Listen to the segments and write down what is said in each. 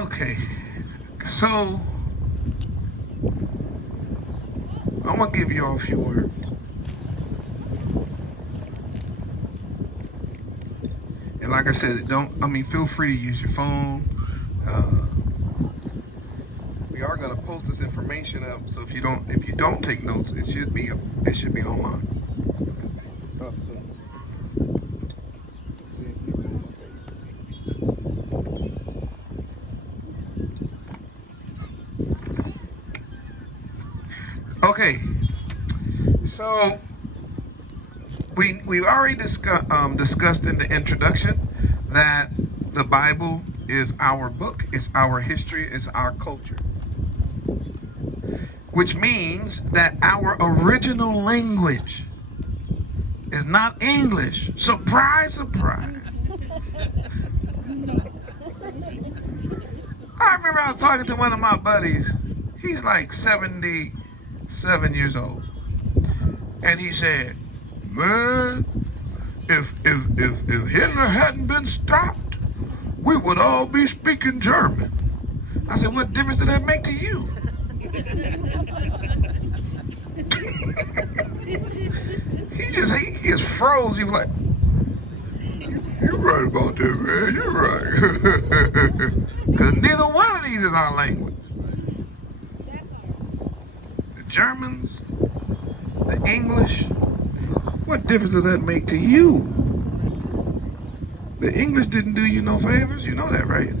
Okay, so I'm gonna give you all a few words. And like I said, feel free to use your phone. We are gonna post this information up, so if you don't take notes, it should be online. Okay, so we already discussed in the introduction that the Bible is our book, it's our history, it's our culture, which means that our original language is not English. Surprise, surprise. I remember I was talking to one of my buddies. He's like 77 years old. And he said, man, if Hitler hadn't been stopped, we would all be speaking German. I said, what difference did that make to you? He just froze. He was like, you're right about that, man. You're right. Because neither one of these is our language. The Germans, the English, what difference does that make to you? The English didn't do you no favors. You know that, right?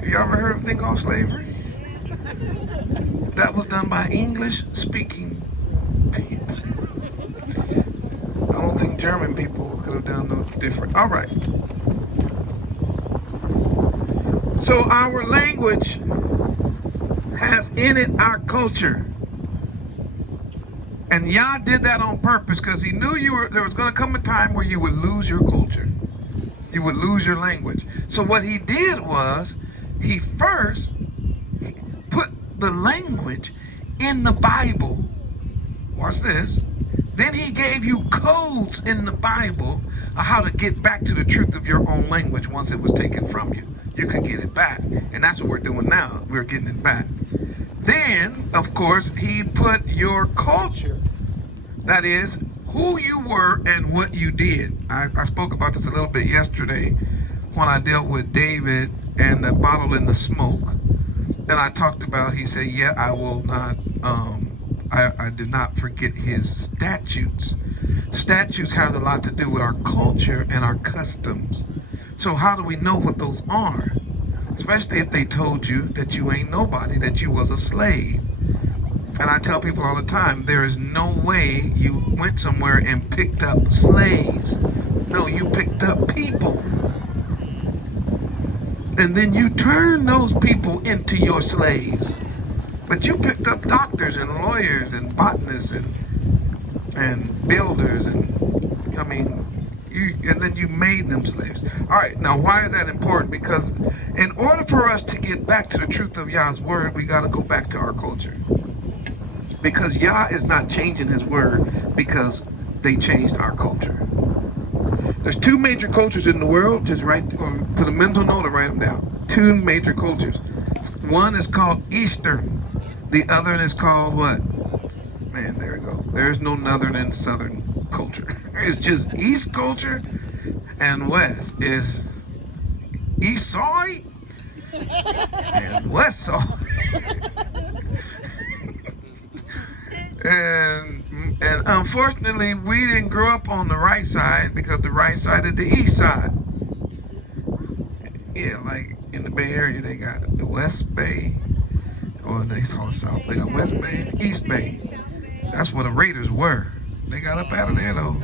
Have you ever heard of a thing called slavery? That was done by English-speaking people. I don't think German people could have done no different. All right. So our language has in it our culture. And Yah did that on purpose because he knew there was going to come a time where you would lose your culture. You would lose your language. So what he did was, he first put the language in the Bible. Watch this. Then he gave you codes in the Bible of how to get back to the truth of your own language once it was taken from you. You could get it back. And that's what we're doing now. We're getting it back. Then, of course, he put your culture, that is, who you were and what you did. I spoke about this a little bit yesterday when I dealt with David and the bottle in the smoke. And I talked about, he said, yeah, I will not, I did not forget his statutes. Statutes has a lot to do with our culture and our customs. So how do we know what those are? Especially if they told you that you ain't nobody, that you was a slave. And I tell people all the time, there is no way you went somewhere and picked up slaves. No, you picked up people. And then you turned those people into your slaves. But you picked up doctors and lawyers and botanists and builders and then you made them slaves. All right, now why is that important? Because in order for us to get back to the truth of Yah's word, we got to go back to our culture. Because Yah is not changing his word because they changed our culture. There's two major cultures in the world. Just write to the mental note or write them down. Two major cultures. One is called Eastern. The other is called what? Man, there we go. There's no Northern and Southern culture. It's just East culture and West. Is East side and West side. And unfortunately, we didn't grow up on the right side because the right side is the east side. Yeah, like in the Bay Area, they got the West Bay, or they call it South. They got West Bay and East Bay. That's where the Raiders were. They got up out of there though.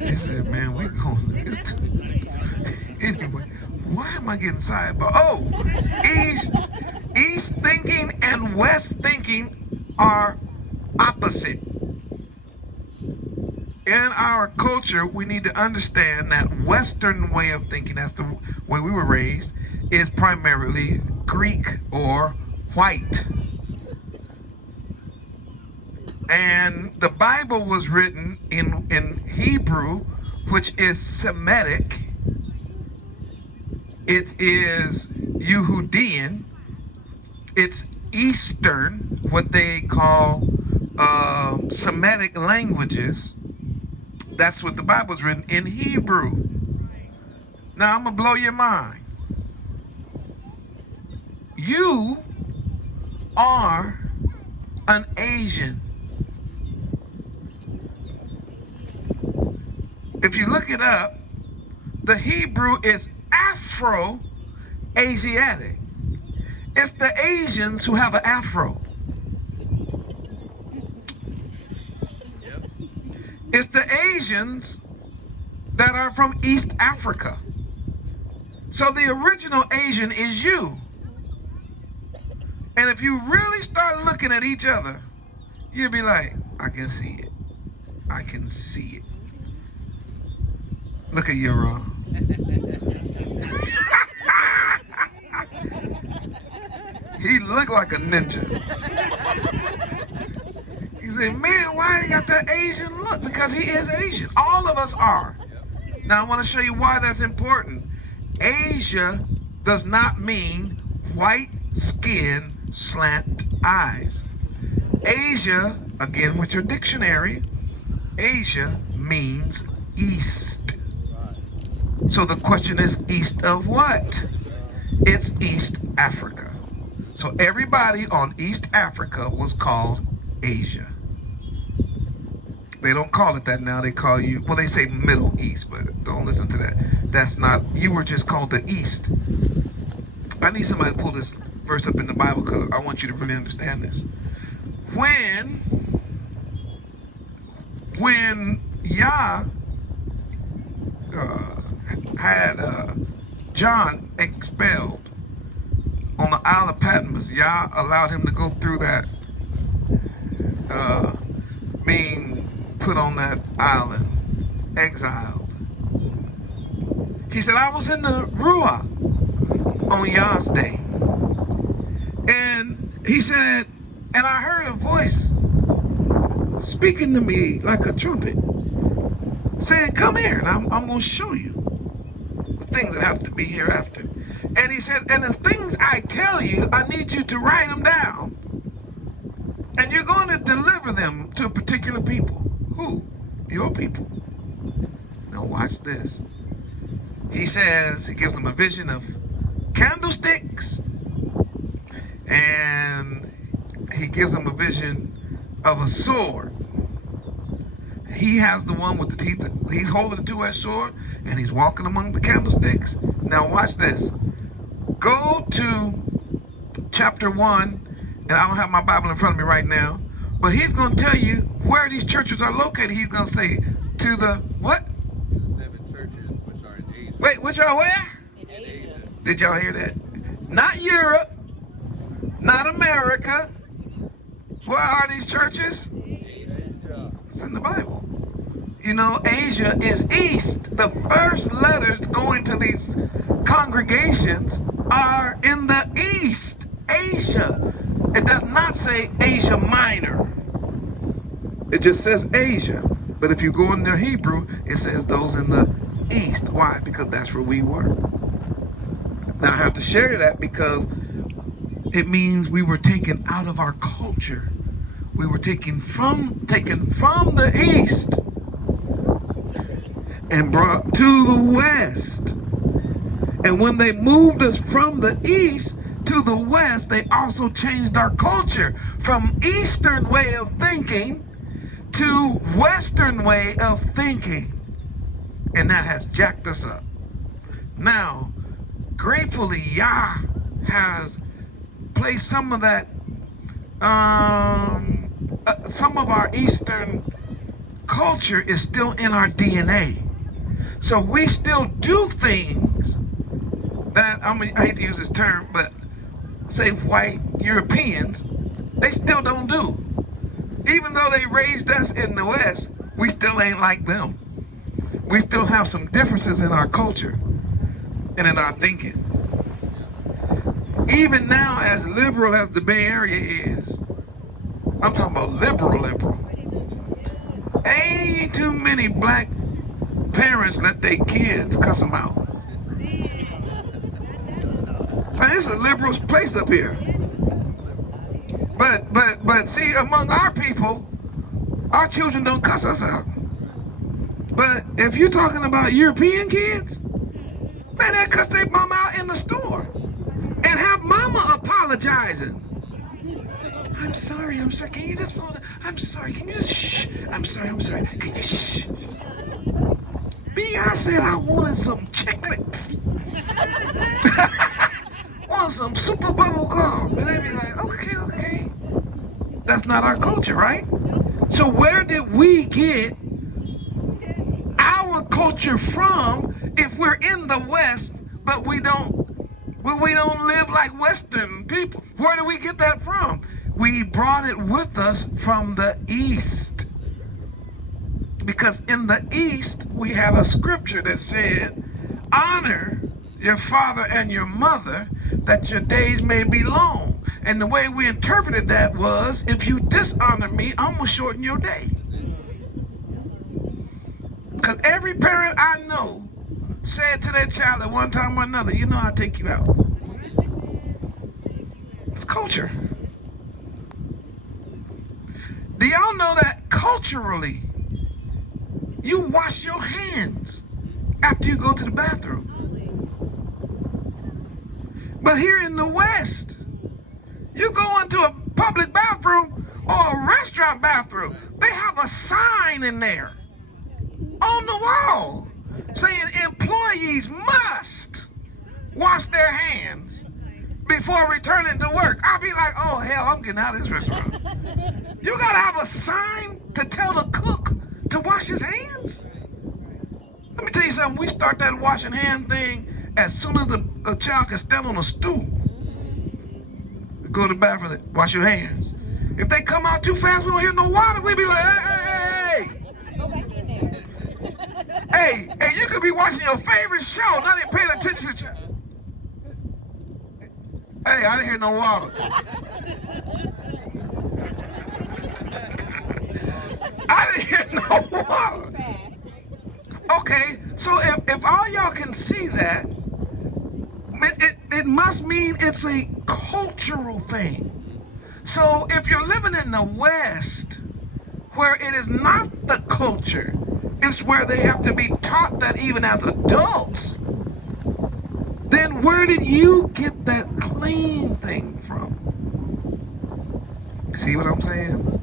They said, man, we going this. Anyway, why am I getting sidebar? Oh, East thinking and West thinking are opposite. In our culture, we need to understand that Western way of thinking, that's the way we were raised, is primarily Greek or white. And the Bible was written in Hebrew, which is Semitic. It is Yehudian. It's Eastern, what they call Semitic languages. That's what the Bible's written in Hebrew. Now I'm gonna blow your mind. You are an Asian. If you look it up, the Hebrew is Afro-Asiatic. It's the Asians who have an afro. It's the Asians that are from East Africa. So the original Asian is you. And if you really start looking at each other, you'll be like, I can see it. I can see it. Look at you, Ron. He looked like a ninja. He said, man, why you got that Asian look? Because he is Asian. All of us are. Now I want to show you why that's important. Asia does not mean white skin, slant eyes. Asia, again with your dictionary, Asia means east. So the question is, east of what? It's East Africa. So everybody on East Africa was called Asia. They don't call it that now. They call you, well, they say Middle East, but don't listen to that. That's not, you were just called the East. I need somebody to pull this verse up in the Bible because I want you to really understand this. When Yah had John expelled on the Isle of Patmos, Yah allowed him to go through that, being put on that island, exiled. He said, I was in the Ruah on Yah's day. And he said, and I heard a voice speaking to me like a trumpet, saying, come here, and I'm going to show you the things that have to be hereafter. And he said, and the things I tell you, I need you to write them down. And you're going to deliver them to a particular people. Who? Your people. Now watch this. He says, he gives them a vision of candlesticks. And he gives them a vision of a sword. He has the one with the teeth. He's holding a two-edged sword, and he's walking among the candlesticks. Now watch this. Go to chapter 1, and I don't have my Bible in front of me right now, but he's going to tell you where these churches are located. He's going to say to the what? The 7 churches which are in Asia. Wait, which are where? In Asia. Did y'all hear that? Not Europe, not America. Where are these churches? It's in the Bible. You know, Asia is east. The first letters going to these congregations are in the east. Asia. It does not say Asia Minor. It just says Asia. But if you go in the Hebrew, it says those in the east. Why? Because that's where we were. Now I have to share that because it means we were taken out of our culture. We were taken from the east and brought to the west. And when they moved us from the east to the west, they also changed our culture from Eastern way of thinking to Western way of thinking. And that has jacked us up. Now, gratefully, Yah has placed some of that, some of our Eastern culture is still in our DNA. So we still do things that, I hate to use this term, but say white Europeans, they still don't do. Even though they raised us in the West, we still ain't like them. We still have some differences in our culture and in our thinking. Even now, as liberal as the Bay Area is, I'm talking about liberal. Ain't too many black parents let their kids cuss them out. But it's a liberal place up here. But see, among our people, our children don't cuss us out. But if you're talking about European kids, man, they cuss their mama out in the store and have mama apologizing. I'm sorry, can you just hold it? I'm sorry, can you just shh? I'm sorry, can you shh? I said I wanted some chiclets. Want some super bubble gum. And they be like, okay. That's not our culture, right? So where did we get our culture from if we're in the West, but we don't live like Western people? Where do we get that from? We brought it with us from the East. Because in the East, we had a scripture that said, honor your father and your mother, that your days may be long. And the way we interpreted that was, if you dishonor me, I'm going to shorten your day. Because every parent I know said to their child at one time or another, you know I'll take you out. It's culture. Do y'all know that culturally, you wash your hands after you go to the bathroom? But here in the West, you go into a public bathroom or a restaurant bathroom, they have a sign in there on the wall saying employees must wash their hands before returning to work. I'll be like, oh hell, I'm getting out of this restaurant. You gotta have a sign to tell the cook to wash his hands? Let me tell you something, we start that washing hand thing as soon as a child can stand on a stool. Go to the bathroom, wash your hands. If they come out too fast, we don't hear no water, we be like, hey. Go back in there. Hey, you could be watching your favorite show, not even paying attention to the child. Hey, I didn't hear no water. I didn't hear no water. Okay, so if all y'all can see that, it must mean it's a cultural thing. So if you're living in the West, where it is not the culture, it's where they have to be taught that even as adults, then where did you get that clean thing from? See what I'm saying?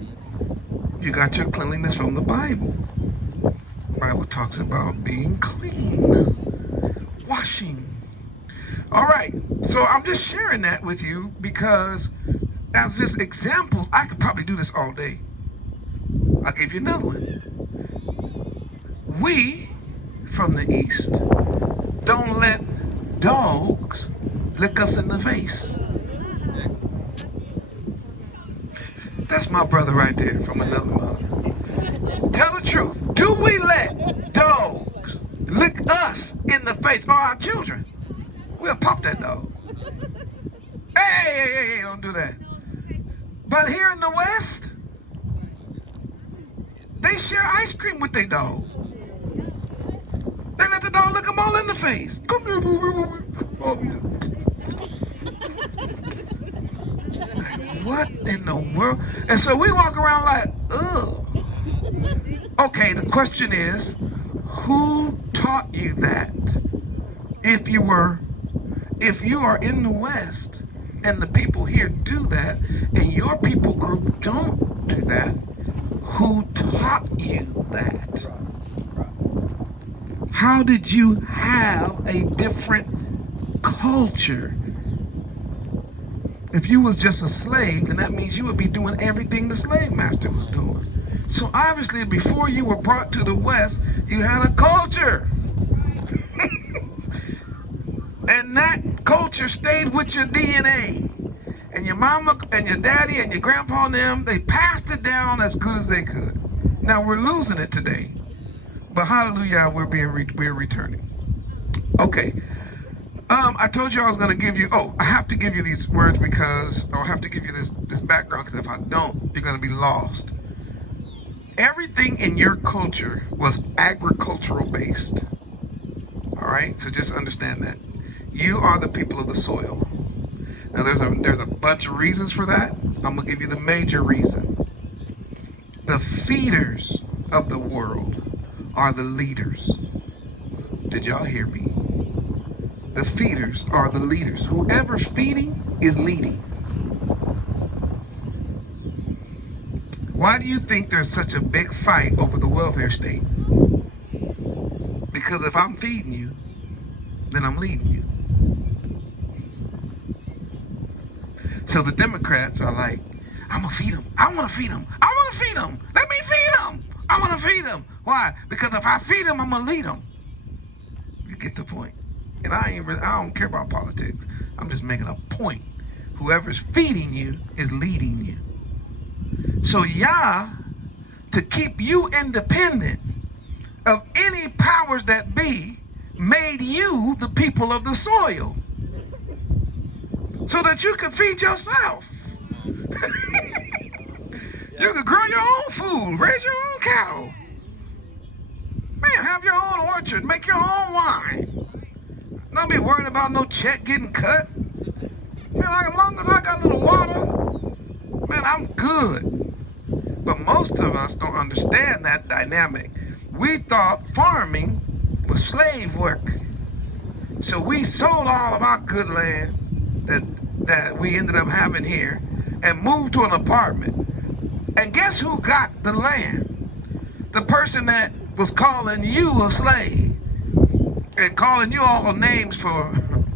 You got your cleanliness from the Bible. The Bible talks about being clean, washing. All right, so I'm just sharing that with you because as just examples, I could probably do this all day. I'll give you another one. We, from the East, don't let dogs lick us in the face. That's my brother right there from another mother. Tell the truth. Do we let dogs lick us in the face or our children? We'll pop that dog. Hey, don't do that. But here in the West, they share ice cream with their dog. They let the dog lick them all in the face. Come here, what in the world? And so we walk around like, ugh. Okay, the question is, who taught you that? If you are in the West and the people here do that and your people group don't do that, who taught you that? How did you have a different culture? If you was just a slave, then that means you would be doing everything the slave master was doing. So obviously before you were brought to the West, you had a culture. And that culture stayed with your DNA. And your mama and your daddy and your grandpa and them, they passed it down as good as they could. Now we're losing it today. But hallelujah, we're returning. Okay. I told you I was going to give you, I have to give you these words because, or I have to give you this background, because if I don't, you're going to be lost. Everything in your culture was agricultural based. All right? So just understand that. You are the people of the soil. Now there's a bunch of reasons for that. I'm gonna give you the major reason. The feeders of the world are the leaders. Did y'all hear me? The feeders are the leaders. Whoever's feeding is leading. Why do you think there's such a big fight over the welfare state? Because if I'm feeding you, then I'm leading you. So the Democrats are like, I'm gonna feed them. I wanna feed them. I wanna feed them. Let me feed them. I wanna feed them. Why? Because if I feed them, I'm gonna lead them. You get the point. And I don't care about politics. I'm just making a point. Whoever's feeding you is leading you. So Yah, to keep you independent of any powers that be, made you the people of the soil so that you could feed yourself. You could grow your own food, raise your own cattle. Man, have your own orchard, make your own wine. Don't be worried about no check getting cut. Man, as long as I got a little water, man, I'm good. But most of us don't understand that dynamic. We thought farming was slave work. So we sold all of our good land that we ended up having here and moved to an apartment. And guess who got the land? The person that was calling you a slave and calling you all names for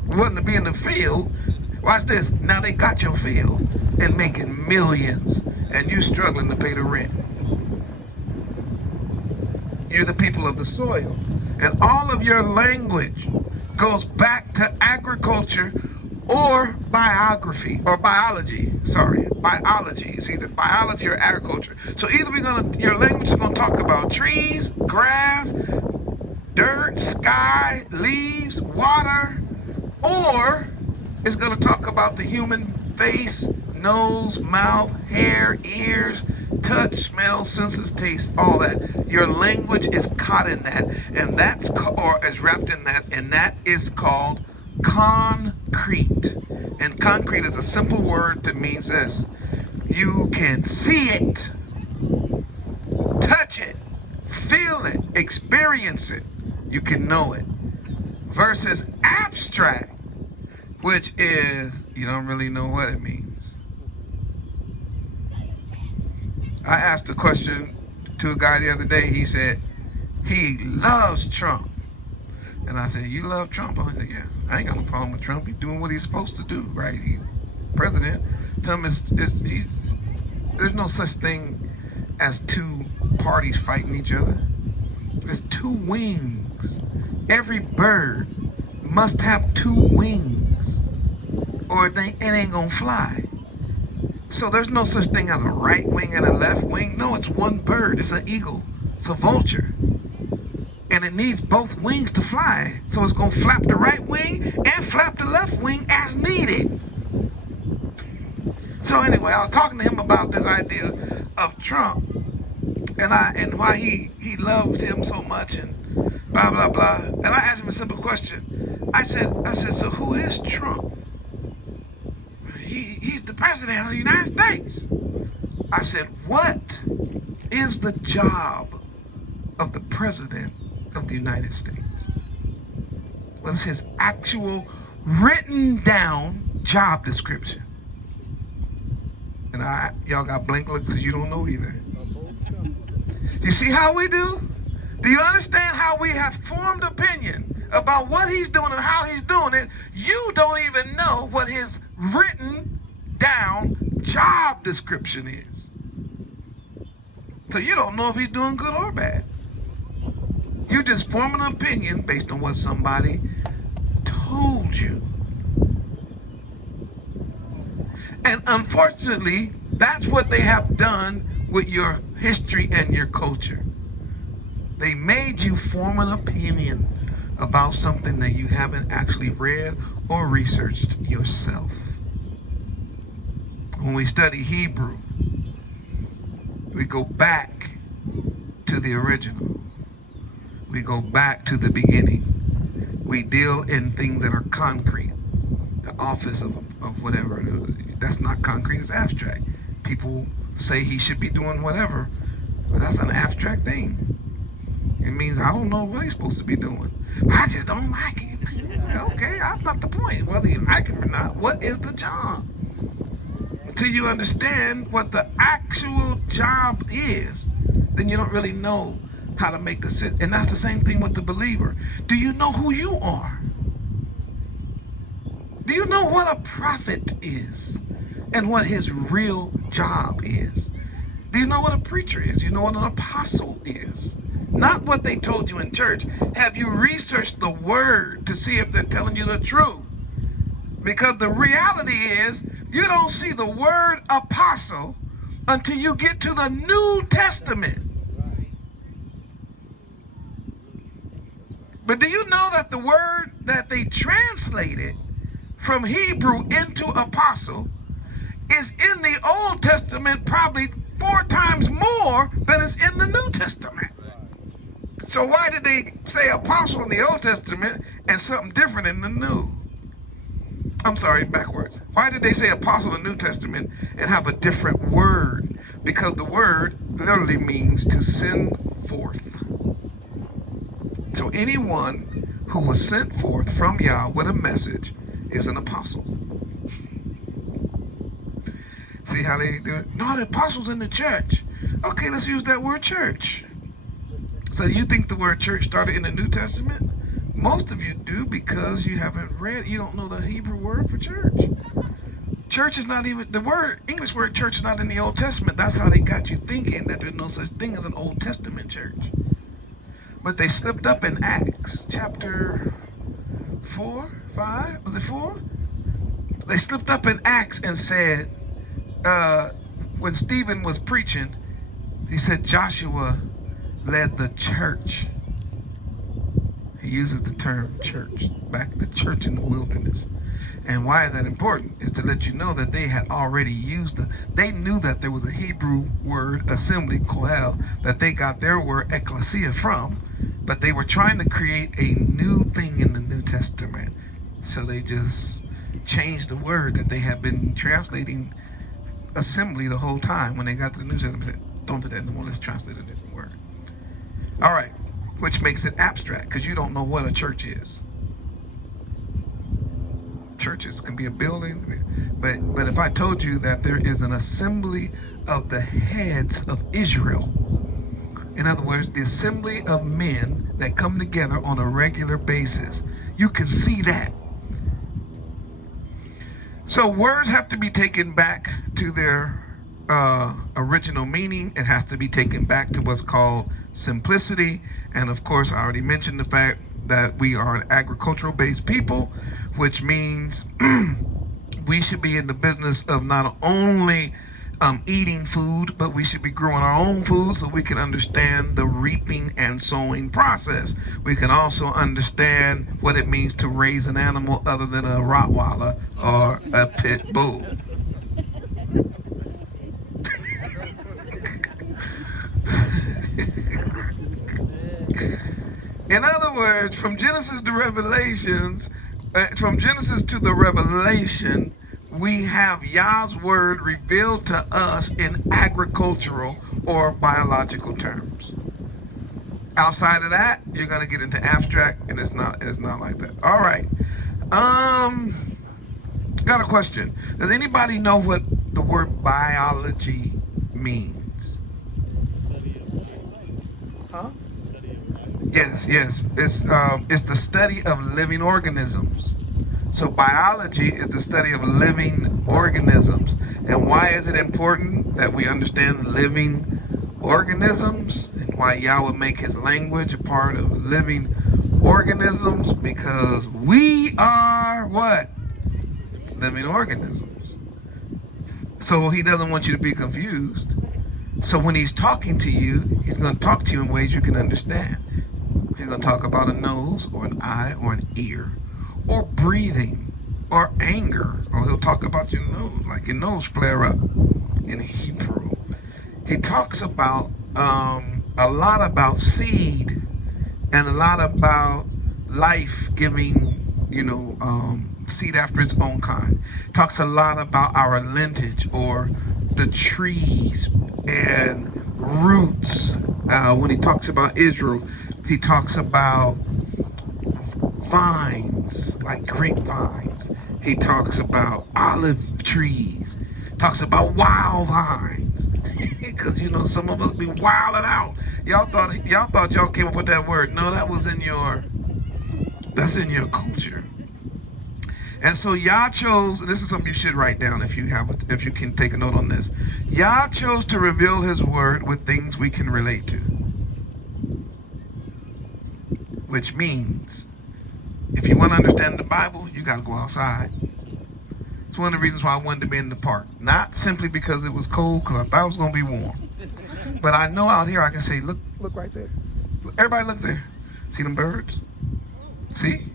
wanting to be in the field. Watch this. Now they got your field and making millions, and you struggling to pay the rent. You're the people of the soil. And all of your language goes back to agriculture or biography, or biology, sorry, biology. It's either biology or agriculture. So either your language is gonna talk about trees, grass, dirt, sky, leaves, water, or it's gonna talk about the human face, nose, mouth, hair, ears, touch, smell, senses, taste, all that. Your language is caught in that, and or is wrapped in that, and that is called concrete. And concrete is a simple word that means this: you can see it, touch it, feel it, experience it, you can know it. Versus abstract, which is you don't really know what it means. I asked a question to a guy the other day. He said he loves Trump. And I said, you love Trump? I said, yeah. I ain't got no problem with Trump. He's doing what he's supposed to do, right? He's president. Tell him there's no such thing as two parties fighting each other. There's two wings. Every bird must have two wings, or it ain't gonna fly. So there's no such thing as a right wing and a left wing. No, it's one bird. It's an eagle. It's a vulture. And it needs both wings to fly. So it's going to flap the right wing and flap the left wing as needed. So anyway, I was talking to him about this idea of Trump and why he loved him so much and blah, blah, blah. And I asked him a simple question. I said, so who is Trump? He's the president of the United States. I said, what is the job of the president of the United States? What is his actual written down job description? And y'all got blank looks because you don't know either. Do you see how we do? Do you understand how we have formed opinion about what he's doing and how he's doing it? You don't even know what his written down job description is. So you don't know if he's doing good or bad. You just form an opinion based on what somebody told you. And unfortunately, that's what they have done with your history and your culture. They made you form an opinion about something that you haven't actually read or researched yourself. When we study Hebrew, we go back to the original. We go back to the beginning. We deal in things that are concrete. The office of of whatever. That's not concrete, it's abstract. People say he should be doing whatever, but that's an abstract thing. It means I don't know what he's supposed to be doing. I just don't like it. Okay, that's not the point. Whether you like it or not, what is the job? Until you understand what the actual job is, then you don't really know how to make decisions. And that's the same thing with the believer. Do you know who you are? Do you know what a prophet is and what his real job is? Do you know what a preacher is? Do you know what an apostle is? Not what they told you in church. Have you researched the word to see if they're telling you the truth? Because the reality is, you don't see the word apostle until you get to the New Testament. But do you know that the word that they translated from Hebrew into apostle is in the Old Testament probably 4 times more than is in the New Testament? So why did they say apostle in the Old Testament and something different in the New? I'm sorry, backwards. Why did they say apostle in the New Testament and have a different word? Because the word literally means to send forth. So anyone who was sent forth from Yah with a message is an apostle. See how they do it? No, the apostles in the church. Okay, let's use that word church. So do you think the word church started in the New Testament? Most of you do, because you haven't read, you don't know the Hebrew word for church. Church is not even, the word, English word church is not in the Old Testament. That's how they got you thinking that there's no such thing as an Old Testament church. But they slipped up in Acts chapter 4, 5, was it 4? They slipped up in Acts and said, when Stephen was preaching, he said Joshua led the church. He uses the term church, back the church in the wilderness. And why is that important? Is to let you know that they had already used they knew that there was a Hebrew word, assembly, koel, that they got their word ecclesia from, but they were trying to create a new thing in the New Testament. So they just changed the word that they had been translating assembly the whole time. When they got to the New Testament, they said, don't do that anymore, let's translate a different word. All right, which makes it abstract, because you don't know what a church is. Churches can be a building, but if I told you that there is an assembly of the heads of Israel, in other words, the assembly of men that come together on a regular basis, you can see that. So words have to be taken back to their original meaning. It has to be taken back to what's called simplicity. And of course, I already mentioned the fact that we are an agricultural based people, which means we should be in the business of not only eating food, but we should be growing our own food so we can understand the reaping and sowing process. We can also understand what it means to raise an animal other than a Rottweiler or a pit bull. In other words, from Genesis to Revelations, from Genesis to the Revelation, we have Yah's word revealed to us in agricultural or biological terms. Outside of that, you're going to get into abstract, and it's not like that. All right. Got a question. Does anybody know what the word biology means? Huh? Yes. It's the study of living organisms. So biology is the study of living organisms. And why is it important that we understand living organisms? And why Yah would make his language a part of living organisms? Because we are what? Living organisms. So he doesn't want you to be confused. So when he's talking to you, he's going to talk to you in ways you can understand. He's going to talk about a nose or an eye or an ear, or breathing, or anger, or he'll talk about your nose, like your nose flare up in Hebrew. He talks about a lot about seed and a lot about life giving, seed after its own kind. Talks a lot about our lineage, or the trees and roots. When he talks about Israel, he talks about vines, like grapevines. He talks about olive trees. Talks about wild vines. Because some of us be wilding out. Y'all thought y'all came up with that word. No, that's in your culture. And so Yah chose, and this is something you should write down if you can take a note on this. Yah chose to reveal his word with things we can relate to. Which means, if you want to understand the Bible, you got to go outside. It's one of the reasons why I wanted to be in the park. Not simply because it was cold, because I thought it was going to be warm. But I know out here I can say, look right there. Everybody look there. See them birds? See?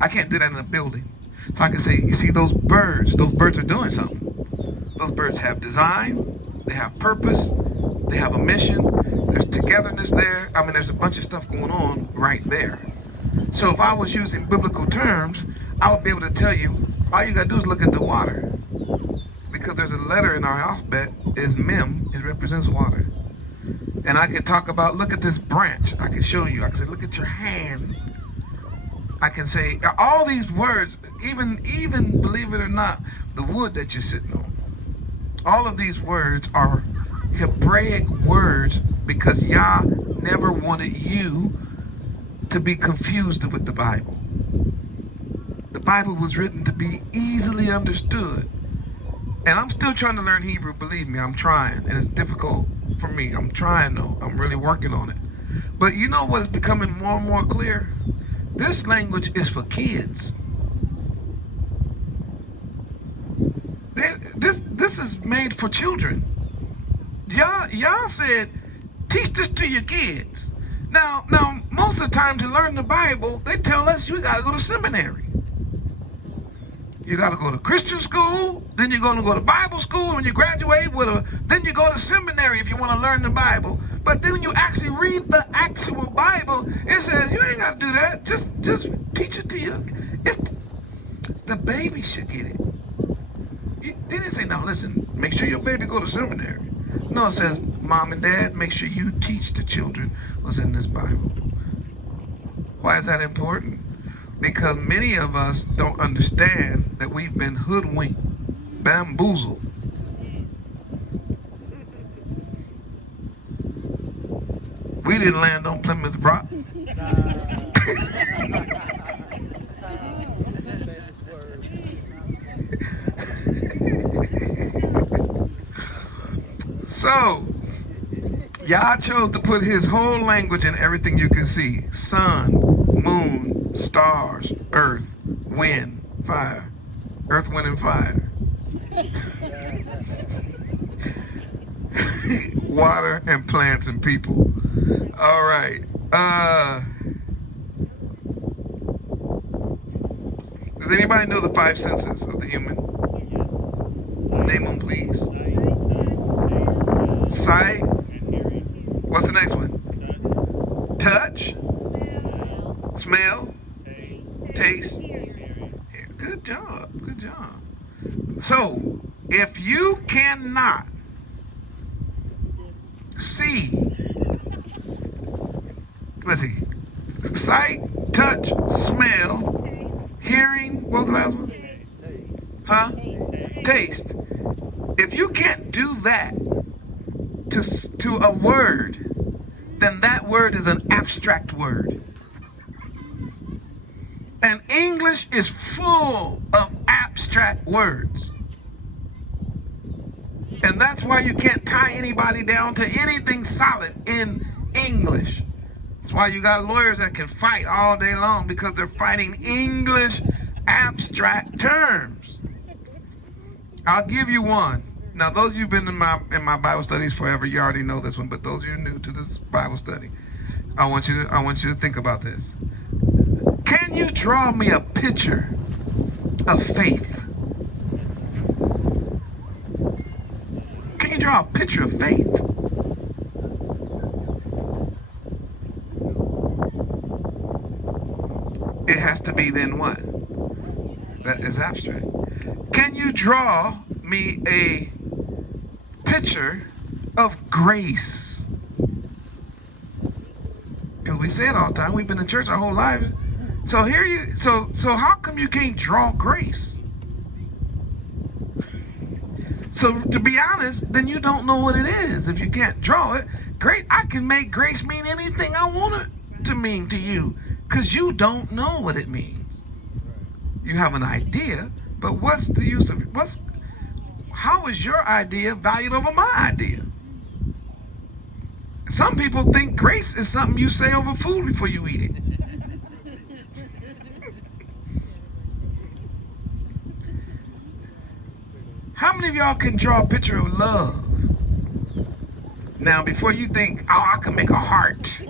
I can't do that in a building. So I can say, you see those birds? Those birds are doing something. Those birds have design. They have purpose. They have a mission. There's togetherness there. I mean, there's a bunch of stuff going on right there. So if I was using biblical terms, I would be able to tell you, all you got to do is look at the water. Because there's a letter in our alphabet, is Mem, it represents water. And I could talk about, look at this branch. I can show you. I can say, look at your hand. I can say, all these words, even believe it or not, the wood that you're sitting on. All of these words are Hebraic words because Yah never wanted you to be confused with the Bible. The Bible was written to be easily understood. And I'm still trying to learn Hebrew, believe me, I'm trying. And it's difficult for me. I'm trying though. I'm really working on it. But you know what is becoming more and more clear? This language is for kids. This is made for children. Y'all said, teach this to your kids. Now, most of the time to learn the Bible, they tell us you got to go to seminary. You got to go to Christian school, then you're going to go to Bible school, and when you graduate then you go to seminary if you want to learn the Bible. But then when you actually read the actual Bible, it says you ain't got to do that. Just teach it to you. The baby should get it. They didn't say, now listen, make sure your baby go to seminary. No, it says, mom and dad, make sure you teach the children what's in this Bible. Why is that important? Because many of us don't understand that we've been hoodwinked, bamboozled. We didn't land on Plymouth Rock. So, Yah chose to put his whole language in everything you can see. Sun, moon, stars, earth, wind, fire. Earth, wind, and fire. Water and plants and people. All right. Does anybody know the 5 senses of the human? Name them, please. Sight. What's the next one? Touch. Smell. Taste. Good job. Good job. So, if you cannot see, let's see, sight, touch, smell, hearing, what was the last one? Huh? Taste. If you can't do that to a word, then that word is an abstract word. And English is full of abstract words. And that's why you can't tie anybody down to anything solid in English. That's why you got lawyers that can fight all day long, because they're fighting English abstract terms. I'll give you one. Now, those of you who've been in my Bible studies forever, you already know this one. But those of you new to this Bible study, I want you to think about this. Can you draw me a picture of faith? Can you draw a picture of faith? It has to be then what? That is abstract. Can you draw me a picture of grace? Because we say it all the time. We've been in church our whole life. So how come you can't draw grace? So to be honest, then you don't know what it is. If you can't draw it, great. I can make grace mean anything I want it to mean to you, because you don't know what it means. You have an idea, but what's the use of it? How is your idea valued over my idea? Some people think grace is something you say over food before you eat it. How many of y'all can draw a picture of love? Now, before you think, oh, I can make a heart.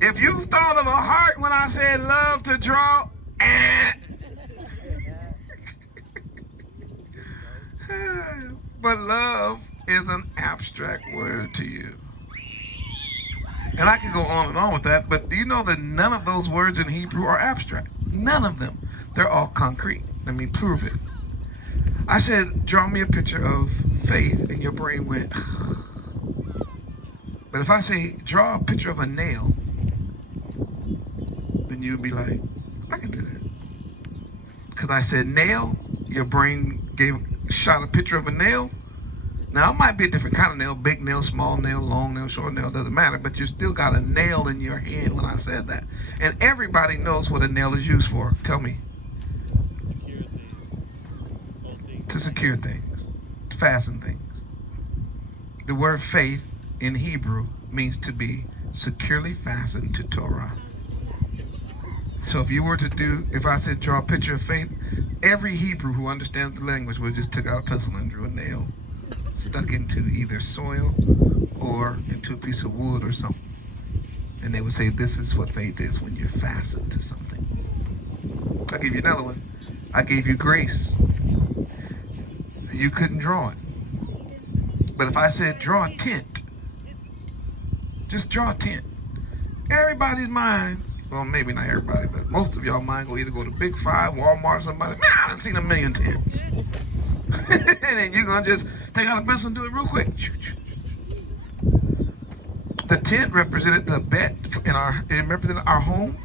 If you thought of a heart when I said love to draw, but love is an abstract word to you. And I can go on and on with that, but do you know that none of those words in Hebrew are abstract? None of them. They're all concrete. Let me prove it. I said, draw me a picture of faith, and your brain went. But if I say, draw a picture of a nail, then you'd be like, I can do that. Because I said nail, your brain shot a picture of a nail. Now, it might be a different kind of nail, big nail, small nail, long nail, short nail, doesn't matter, but you still got a nail in your hand when I said that. And everybody knows what a nail is used for. Tell me. To secure things, to fasten things. The word faith in Hebrew means to be securely fastened to Torah. So if I said draw a picture of faith, every Hebrew who understands the language would just took out a pencil and drew a nail stuck into either soil or into a piece of wood or something. And they would say, this is what faith is when you're fastened to something. I'll give you another one. I gave you grace. You couldn't draw it. But if I said draw a tent, just draw a tent. Everybody's mind, well, maybe not everybody, but most of y'all mind will either go to Big Five, Walmart, or somebody. I done seen a million tents. And then you're gonna just take out a pencil and do it real quick. The tent represented the bed it represented our home.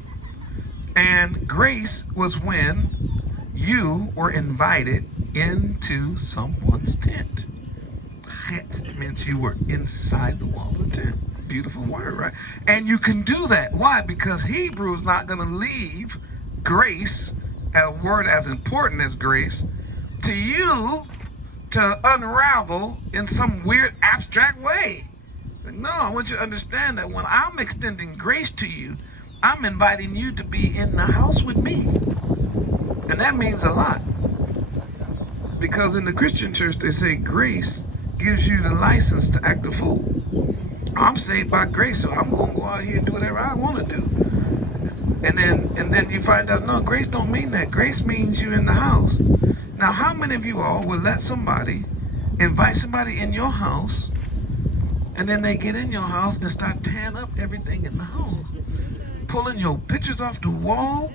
And grace was when you were invited into someone's tent. That meant you were inside the wall of the tent. Beautiful word, right? And you can do that. Why? Because Hebrew is not going to leave grace, a word as important as grace, to you to unravel in some weird abstract way. No, I want you to understand that when I'm extending grace to you, I'm inviting you to be in the house with me. And that means a lot. Because in the Christian church, they say grace gives you the license to act a fool. I'm saved by grace, so I'm going to go out here and do whatever I want to do. And then you find out, no, grace don't mean that. Grace means you in the house. Now, how many of you all would let somebody invite somebody in your house, and then they get in your house and start tearing up everything in the house, pulling your pictures off the wall,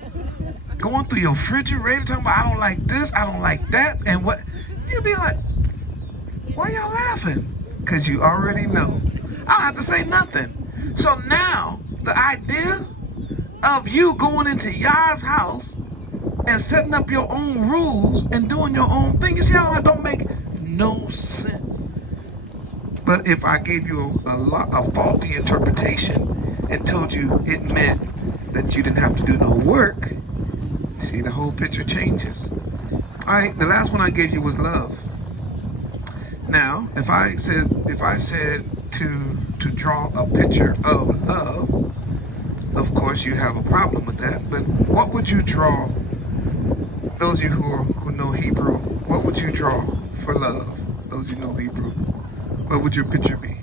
going through your refrigerator, talking about, I don't like this, I don't like that, and what? You'll be like, why y'all laughing? Because you already know. I don't have to say nothing. So now, the idea of you going into y'all's house and setting up your own rules and doing your own thing, you see how that don't make no sense? But if I gave you a faulty interpretation and told you it meant that you didn't have to do no work, see, the whole picture changes. All right, the last one I gave you was love. Now, if I said to draw a picture of love, of course you have a problem with that. But what would you draw? Those of you who know Hebrew, what would you draw for love? Those of you who know Hebrew, what would your picture be?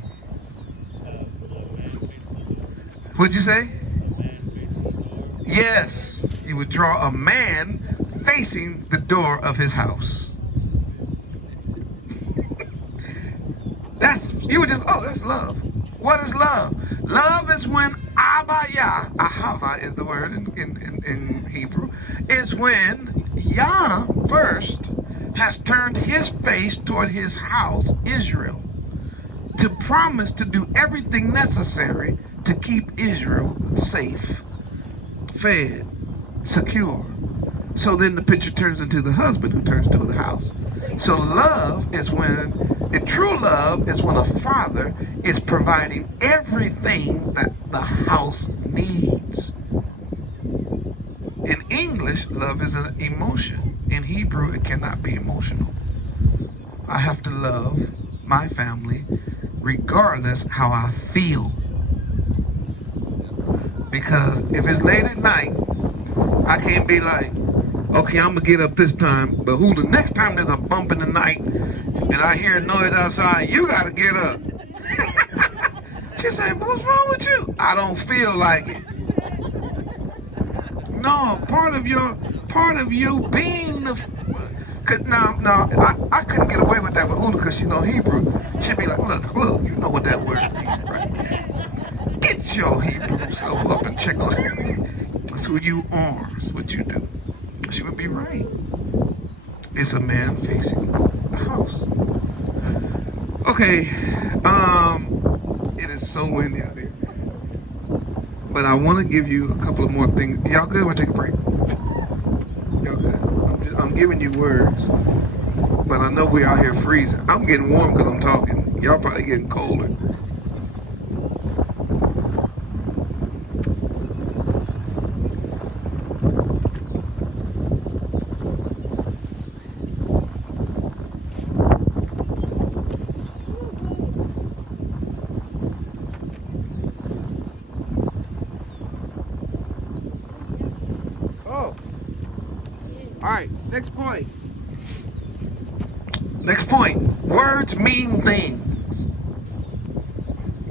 What'd you say? Yes, you would draw a man facing the door of his house. That's love. What is love? Love is when Havaya, ahava is the word in Hebrew, is when Yah first has turned his face toward his house, Israel, to promise to do everything necessary to keep Israel safe, fed, secure. So then the picture turns into the husband who turns to the house. So love is true love is when a father is providing everything that the house needs. In English, love is an emotion. In Hebrew, it cannot be emotional. I have to love my family regardless how I feel. Because if it's late at night, I can't be like, okay, I'm gonna get up this time, but who the next time there's a bump in the night and I hear a noise outside, you gotta get up. She's saying, but what's wrong with you? I don't feel like it. No, part of you being the. I couldn't get away with that with Hula because she know Hebrew. She'd be like, look, you know what that word means, right? Get your Hebrew self up and check on it. That's who you are. That's what you do. She would be right. It's a man facing the house. Okay, it is so windy out here. But I want to give you a couple of more things. Y'all good? We'll take a break. Y'all good? I'm giving you words, but I know we're out here freezing. I'm getting warm because I'm talking. Y'all probably getting colder. Next point. Words mean things.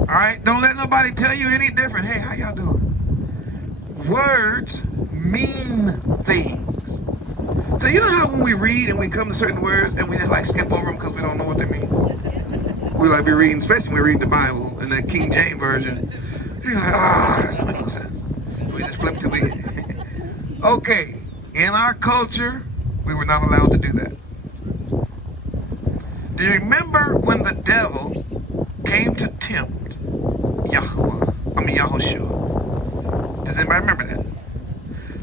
Alright? Don't let nobody tell you any different. Hey, how y'all doing? Words mean things. So you know how when we read and we come to certain words and we just like skip over them because we don't know what they mean? We like be reading, especially when we read the Bible in that King James version. You're like, that doesn't make no sense. We just flip to the Okay, in our culture, we were not allowed to do that. Do you remember when the devil came to tempt Yahushua? Does anybody remember that?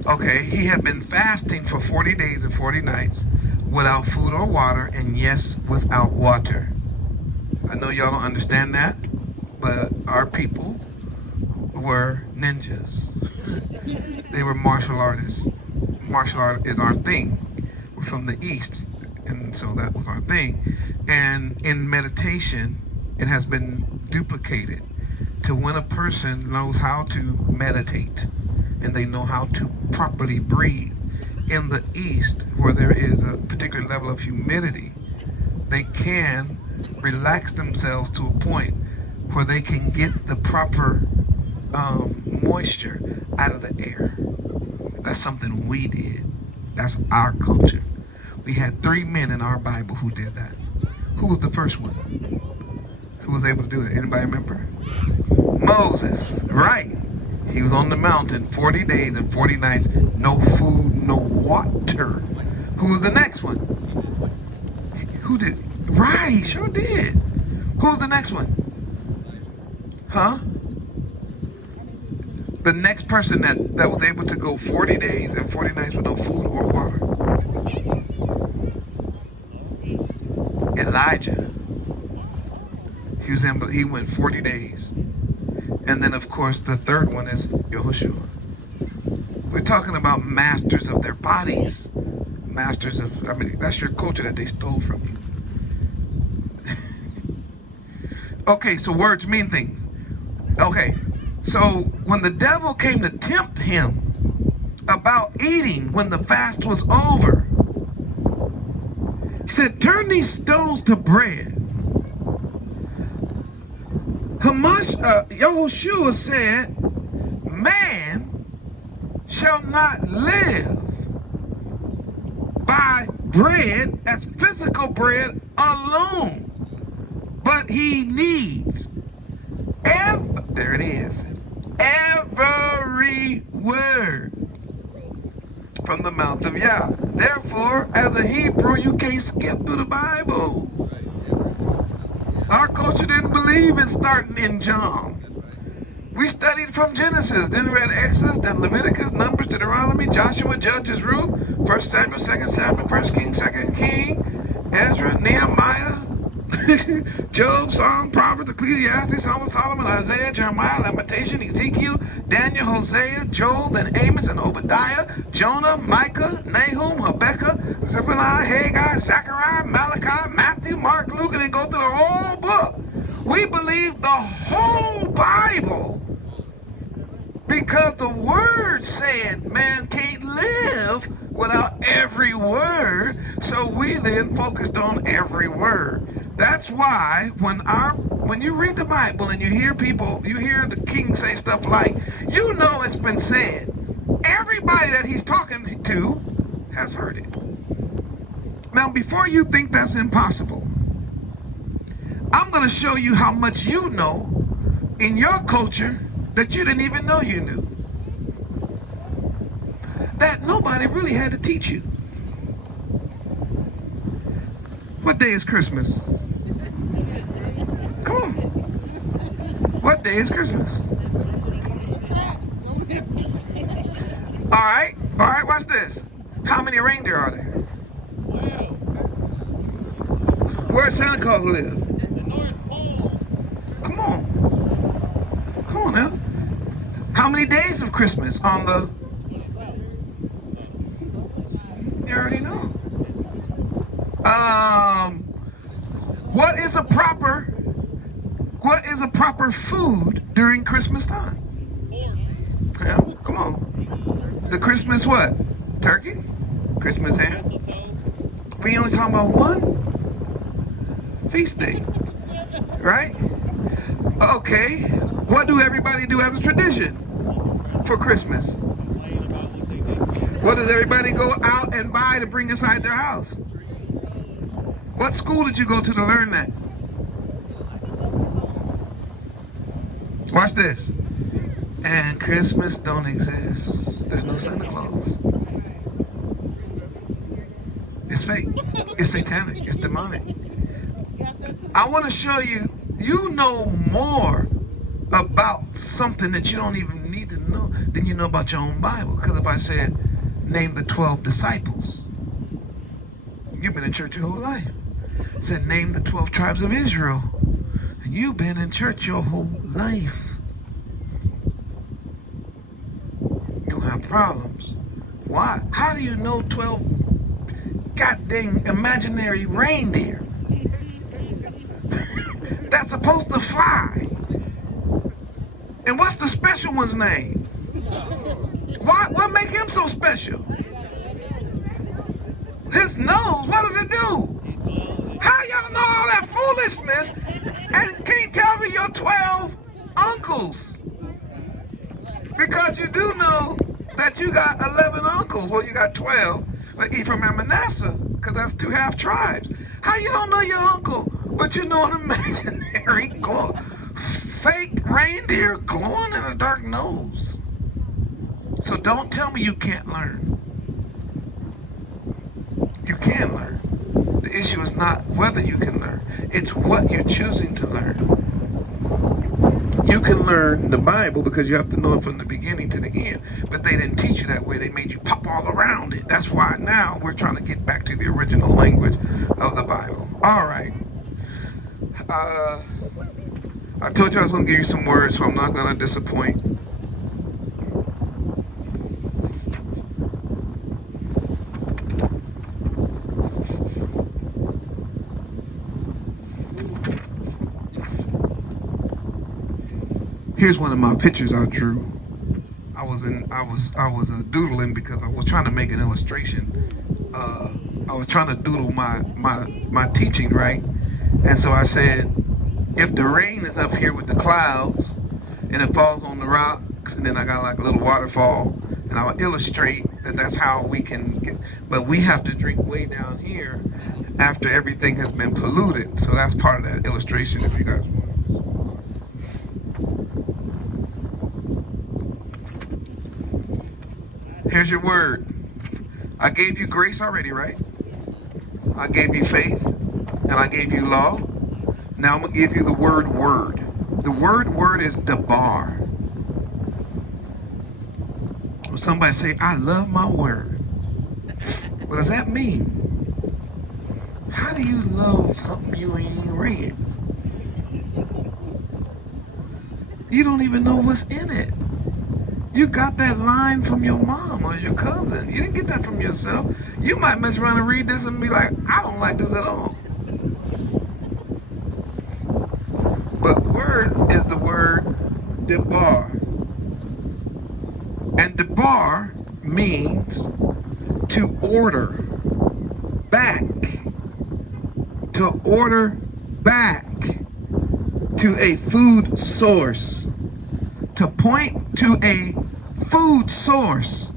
Okay, he had been fasting for 40 days and 40 nights without food or water, and yes, without water. I know y'all don't understand that, but our people were ninjas. They were martial artists. Martial art is our thing. We're from the East, and so that was our thing. And in meditation, it has been duplicated to when a person knows how to meditate and they know how to properly breathe. In the East, where there is a particular level of humidity, they can relax themselves to a point where they can get the proper moisture out of the air. That's something we did. That's our culture. We had 3 men in our Bible who did that. Who was the first one? Who was able to do it? Anybody remember? Moses, right. He was on the mountain 40 days and 40 nights, no food, no water. Who was the next one? Who did? Right, he sure did. Who was the next one? Huh? The next person that was able to go 40 days and 40 nights with no food or water. Elijah. He went 40 days. And then of course the third one is Yahushua. We're talking about masters of their bodies. Masters of, that's your culture that they stole from you. Okay, so words mean things. Okay, so when the devil came to tempt him about eating when the fast was over, he said, turn these stones to bread. Yahushua said, man shall not live by bread, as physical bread alone, but he needs every every word from the mouth of Yah. Therefore, as a Hebrew, you can't skip through the Bible. Our culture didn't believe in starting in John. We studied from Genesis, then read Exodus, then Leviticus, Numbers, Deuteronomy, Joshua, Judges, Ruth, 1 Samuel, 2 Samuel, 1 King, 2 King, Ezra, Nehemiah, Job, Psalm, Proverbs, Ecclesiastes, Song of Solomon, Isaiah, Jeremiah, Lamentation, Ezekiel, Daniel, Hosea, Joel, then Amos and Obadiah, Jonah, Micah, Nahum, Habakkuk, Zephaniah, Haggai, Zechariah, Malachi, Matthew, Mark, Luke, and then go through the whole book. We believe the whole Bible because the word said man can't live without every word, so we then focused on every word. That's why when you read the Bible and you hear the king say stuff like, you know it's been said. Everybody that he's talking to has heard it. Now, before you think that's impossible, I'm going to show you how much you know in your culture that you didn't even know you knew. That nobody really had to teach you. What day is Christmas? Come on. What day is Christmas? All right, watch this. How many reindeer are there? Where does Santa Claus live? Come on now. How many days of Christmas on the... You already know. What is a proper food during Christmas time? Yeah, come on. The Christmas what? Turkey? Christmas ham? We only talking about one feast day, right? Okay. What do everybody do as a tradition for Christmas? What does everybody go out and buy to bring inside their house? What school did you go to learn that? Watch this. And Christmas don't exist. There's no Santa Claus. It's fake. It's satanic. It's demonic. I want to show you, you know more about something that you don't even need to know than you know about your own Bible. Because if I said, name the 12 disciples, you've been in church your whole life. Said, name the 12 tribes of Israel, and you've been in church your whole life. You'll have problems. Why? How do you know 12 goddamn imaginary reindeer that's supposed to fly? And what's the special one's name? What make him so special? His nose, what does it do? How y'all know all that foolishness and can't tell me your 12 uncles? Because you do know that you got 11 uncles. Well, you got 12, like Ephraim and Manasseh, because that's 2 half tribes. How you don't know your uncle, but you know an imaginary fake reindeer glowing in a dark nose? So don't tell me you can't learn. You can learn. The issue is not whether you can learn. It's what you're choosing to learn. You can learn the Bible because you have to know it from the beginning to the end. But they didn't teach you that way. They made you pop all around it. That's why now we're trying to get back to the original language of the Bible. All right. I told you I was going to give you some words, so I'm not going to disappoint. Here's one of my pictures I drew. I was doodling because I was trying to make an illustration. I was trying to doodle my teaching, right? And so I said, if the rain is up here with the clouds and it falls on the rocks, and then I got like a little waterfall, and I would illustrate that that's how we can get, but we have to drink way down here after everything has been polluted. So that's part of that illustration if you guys want. Here's your word. I gave you grace already, right? I gave you faith, and I gave you law. Now I'm going to give you the word. The word is debar. When somebody say, I love my word. What does that mean? How do you love something you ain't read? You don't even know what's in it. You got that line from your mom or your cousin. You didn't get that from yourself. You might mess around and read this and be like, I don't like this at all. But word is the word debar. And debar means to order back. To order back to a food source. To point to a food source.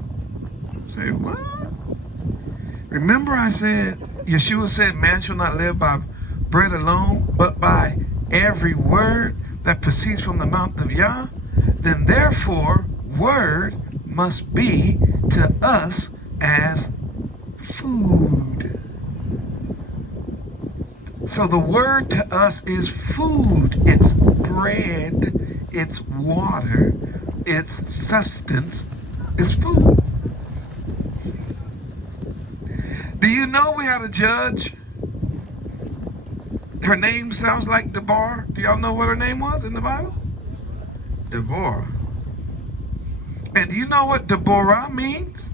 Say, what? Remember I said, Yeshua said, man shall not live by bread alone, but by every word that proceeds from the mouth of Yah. Then therefore, word must be to us as food. So the word to us is food. It's bread. It's water, it's sustenance, it's food. Do you know we had a judge? Her name sounds like Deborah. Do y'all know what her name was in the Bible? Deborah. And do you know what Deborah means?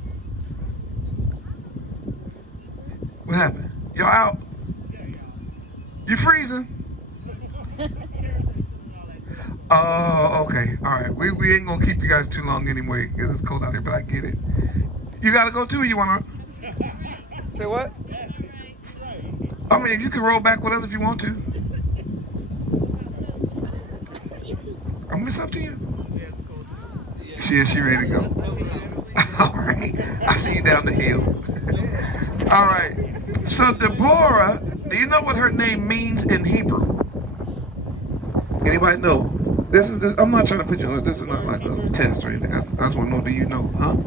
What happened? Y'all out? You freezing? Oh, okay. All right. We ain't going to keep you guys too long anyway because it's cold out here, but I get it. You got to go too? You want to? Say what? I mean, you can roll back with us if you want to. I mean, it's up to you. She ready to go. All right. I see you down the hill. All right. So Deborah, do you know what her name means in Hebrew? Anybody know? I'm not trying to put you on. This is not like a test or anything. I just want to know, do you know? Huh?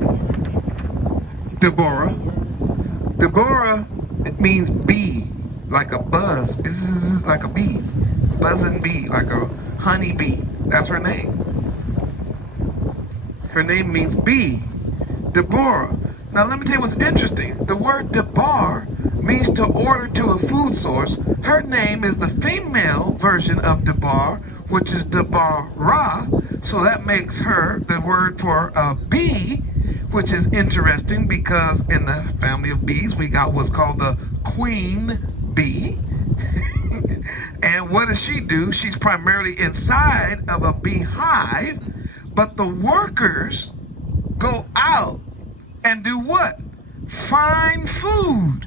Deborah. Deborah, it means bee, like a buzz. Bzzz, like a bee. Buzzing bee, like a honey bee. That's her name. Her name means bee. Deborah. Now let me tell you what's interesting. The word debar means to order to a food source. Her name is the female version of debar, which is Deborah, so that makes her the word for a bee, which is interesting because in the family of bees we got what's called the queen bee. And what does she do? She's primarily inside of a beehive, but the workers go out and do what? Find food.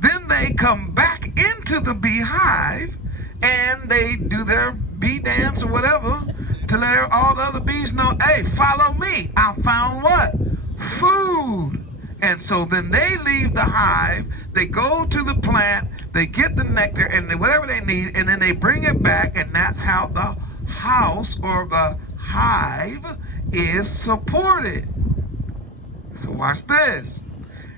Then they come back into the beehive and they do their bee dance or whatever to let all the other bees know, hey, follow me. I found what? Food. And so then they leave the hive, they go to the plant, they get the nectar and whatever they need, and then they bring it back, and that's how the house or the hive is supported. So watch this.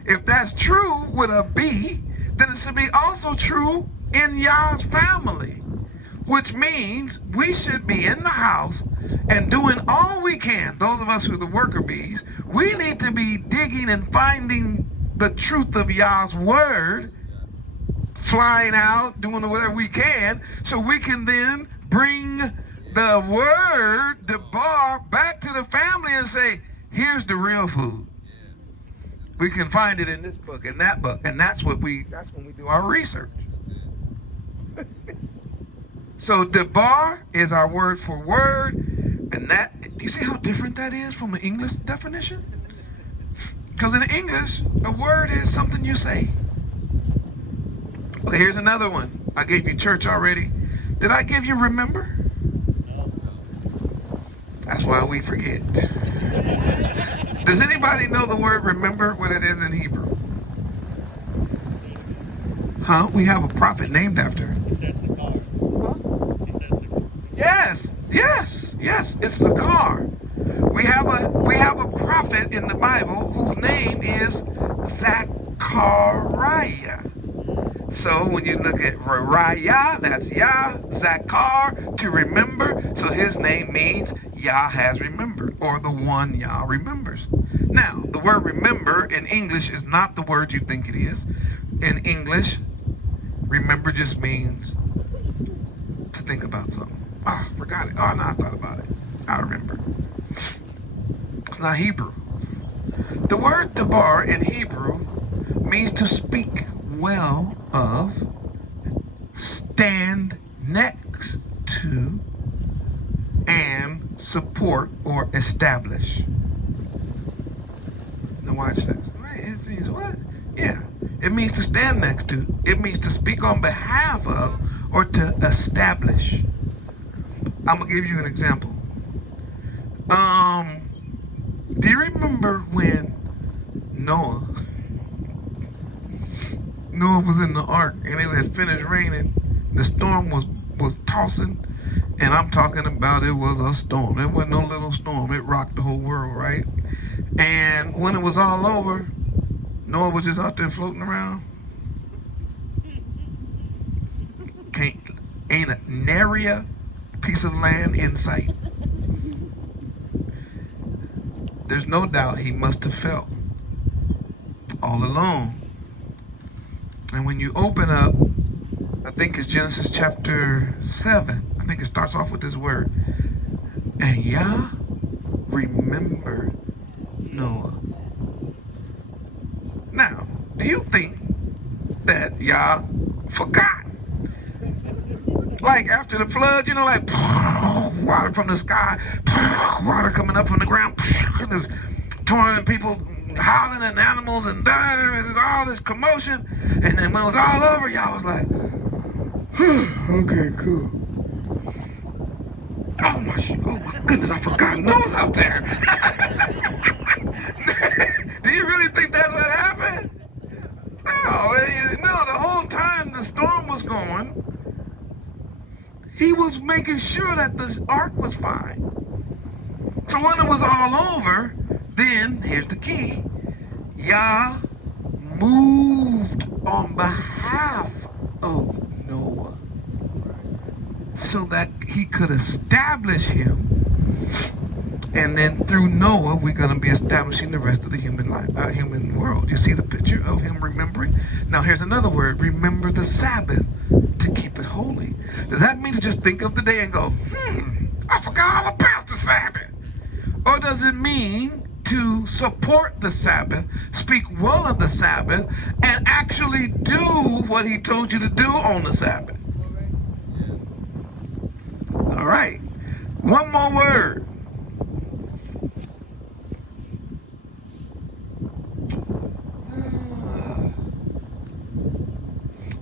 If that's true with a bee, then it should be also true in Yah's family, which means we should be in the house and doing all we can. Those of us who are the worker bees, we need to be digging and finding the truth of Yah's word, flying out, doing whatever we can, so we can then bring the word, the bar, back to the family and say, here's the real food. We can find it in this book and that book, and that's when we do our research. So debar is our word for word, and that, do you see how different that is from an English definition? Because in English, a word is something you say. Okay, here's another one. I gave you church already. Did I give you remember? That's why we forget. Does anybody know the word remember, what it is in Hebrew? Huh? We have a prophet named after her. Yes, it's Sakar. We have a prophet in the Bible whose name is Zachariah. So when you look at Rariah, that's Yah, Zachar, to remember. So his name means Yah has remembered, or the one Yah remembers. Now, the word remember in English is not the word you think it is. In English, remember just means to think about something. Oh, forgot it. Oh, no, I thought about it. I remember. It's not Hebrew. The word debar in Hebrew means to speak well of, stand next to, and support or establish. Now watch this. Right, it means what? Yeah. It means to stand next to. It means to speak on behalf of or to establish. I'm gonna give you an example. Do you remember when Noah was in the ark and it had finished raining? The storm was tossing, and I'm talking about it was a storm. It wasn't no little storm. It rocked the whole world, right? And when it was all over, Noah was just out there floating around. Ain't a nary piece of land in sight. There's no doubt he must have felt all alone. And when you open up, I think it's Genesis chapter 7, I think it starts off with this word. And Yah remembered Noah. Now, do you think that Yah forgot? Like after the flood, you know, like water from the sky, water coming up from the ground, and there's torrent, people howling and animals and there's all this commotion. And then when it was all over, y'all was like, okay, cool. Oh my goodness, I forgot Noah's out there. Do you really think that's what happened? No, the whole time the storm was going, he was making sure that the ark was fine. So when it was all over, then, here's the key, Yah moved on behalf of Noah so that he could establish him. And then through Noah, we're going to be establishing the rest of the human life, human world. You see the picture of him remembering? Now here's another word, remember the Sabbath to keep it holy. Does that mean to just think of the day and go, I forgot all about the Sabbath? Or does it mean to support the Sabbath, speak well of the Sabbath, and actually do what he told you to do on the Sabbath? All right. One more word.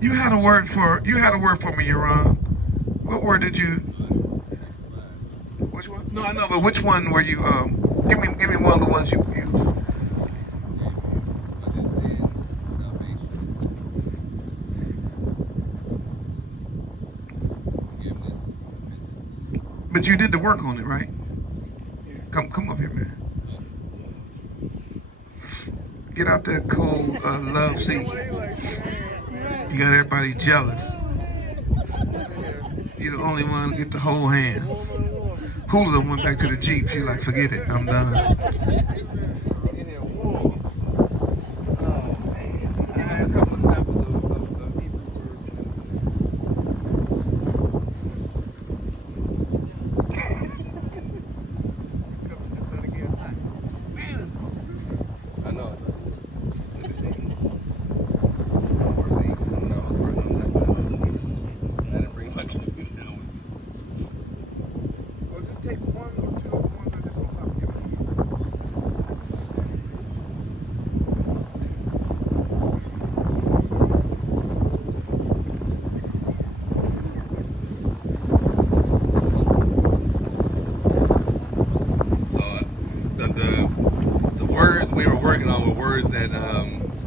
You had a word for me, Yaron. What word did you? Which one? No, I know, but which one were you? Give me one of the ones you used. But you did the work on it, right? Come up here, man. Get out that cold love seat. You got everybody jealous. You're the only one to get the whole hand. Hula went back to the Jeep. She's like, forget it, I'm done.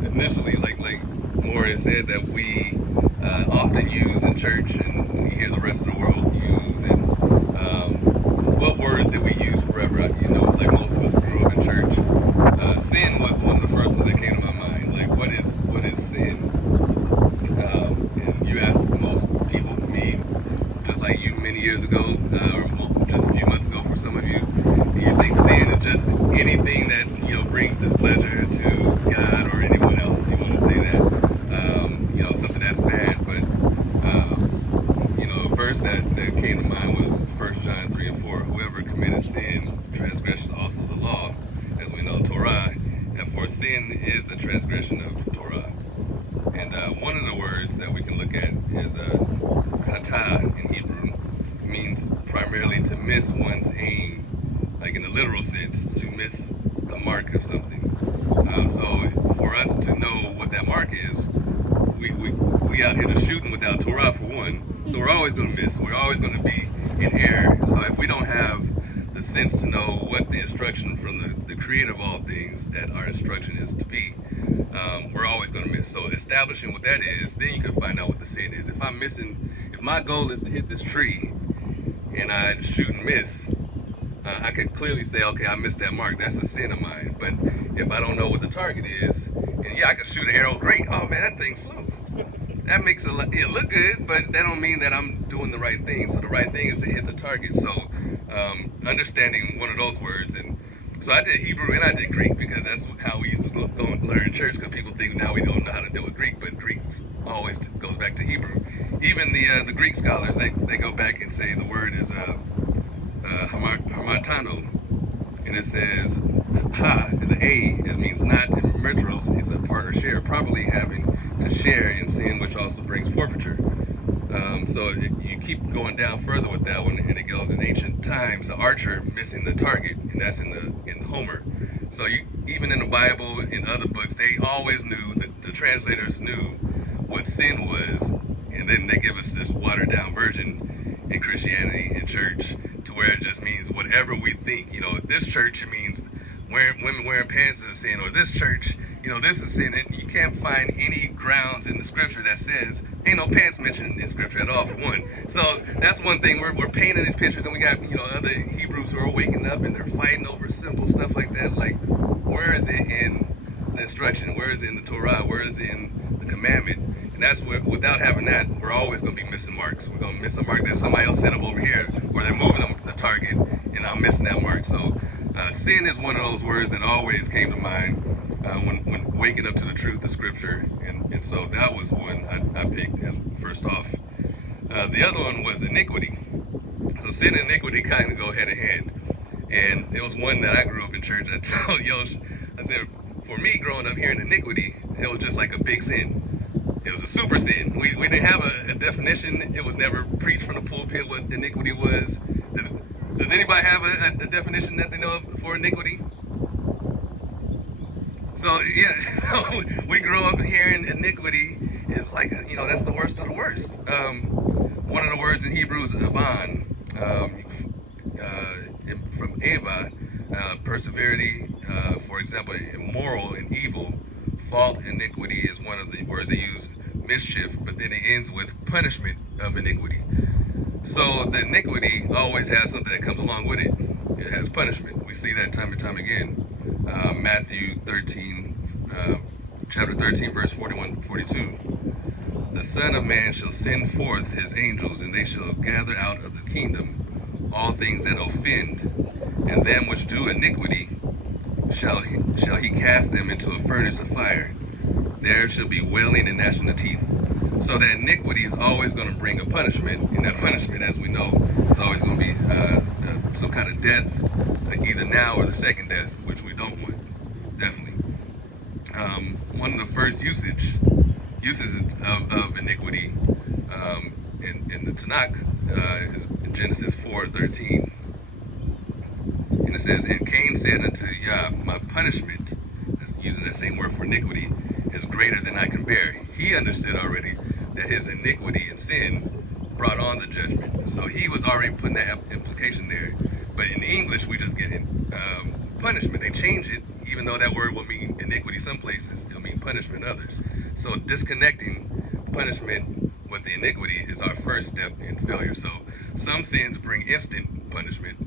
Initially, like Maura said, that we often use in church, and you hear the rest of the world use. And what words did we use forever? You know, like sin is the transgression of Torah. And one of the words that we can look at is kata in Hebrew. It means primarily to miss one's aim, like in a literal sense, to miss the mark of something. So for us to know what that mark is, we out here just shooting without Torah for one. So we're always going to miss. We're always going to be in error. So if we don't have the sense to know what the instruction from the creator of all things that our instruction is to be, we're always going to miss. So establishing what that is, then you can find out what the sin is. If I'm missing, if my goal is to hit this tree and I shoot and miss, I could clearly say, okay, I missed that mark. That's a sin of mine. But if I don't know what the target is, and yeah, I can shoot an arrow, great. Oh man, that thing flew. That makes it look good, but that don't mean that I'm doing the right thing. So the right thing is to hit the target. So understanding one of those words, and so I did Hebrew and I did Greek because that's how we used to go and learn in church. Because people think now we don't know how to deal with Greek, but Greek always goes back to Hebrew. Even the Greek scholars, they go back and say the word is hamartano, and it says ha, the A, it means not, and metros is a part or share, probably having to share in sin, which also brings forfeiture. So you keep going down further with that one, and it goes in ancient times, the archer missing the target, and that's in Homer. So even in the Bible, in other books, they always knew, that the translators knew what sin was, and then they give us this watered down version in Christianity, in church, to where it just means whatever we think. This church, it means women wearing pants is a sin, or this church, this is sin. And you can't find any grounds in the scripture that says ain't no pants mentioned in scripture at all, for one. So that's one thing. We're painting these pictures, and we got other Hebrews who are waking up and they're fighting over simple stuff like that. Like, where is it in the instruction? Where is it in the Torah? Where is it in the commandment? And that's where, without having that, we're always going to be missing marks. We're going to miss a mark that somebody else set up over here, or they're moving the target, and I'm missing that mark. So sin is one of those words that always came to mind when waking up to the truth of Scripture, and so that was one I picked first off. The other one was iniquity. So sin and iniquity kind of go hand in hand, and it was one that I grew up in church. I told Yosh, I said, for me growing up hearing iniquity, it was just like a big sin. It was a super sin. We didn't have a definition. It was never preached from the pulpit what iniquity was. Does anybody have a definition that they know of for iniquity? So yeah, so we grew up hearing iniquity is like, that's the worst of the worst. One of the words in Hebrew is avan, from ava, perseverity, for example, immoral and evil. Fault, iniquity is one of the words they use, mischief, but then it ends with punishment of iniquity. So the iniquity always has something that comes along with it. It has punishment. We see that time and time again. Matthew 13, chapter 13, verse 41-42. The Son of Man shall send forth his angels, and they shall gather out of the kingdom all things that offend, and them which do iniquity shall he cast them into a furnace of fire. There shall be wailing and gnashing of teeth. So that iniquity is always going to bring a punishment, and that punishment, as we know, is always going to be some kind of death, either now or the second death, which we don't want, definitely. One of the first uses of iniquity in the Tanakh is in Genesis 4:13. And it says, and Cain said unto Yah, my punishment, using that same word for iniquity, is greater than I can bear. He understood already that his iniquity and sin brought on the judgment. So he was already putting that implication there. But in English, we just get punishment. They change it, even though that word will mean iniquity some places, it'll mean punishment others. So disconnecting punishment with the iniquity is our first step in failure. So some sins bring instant punishment.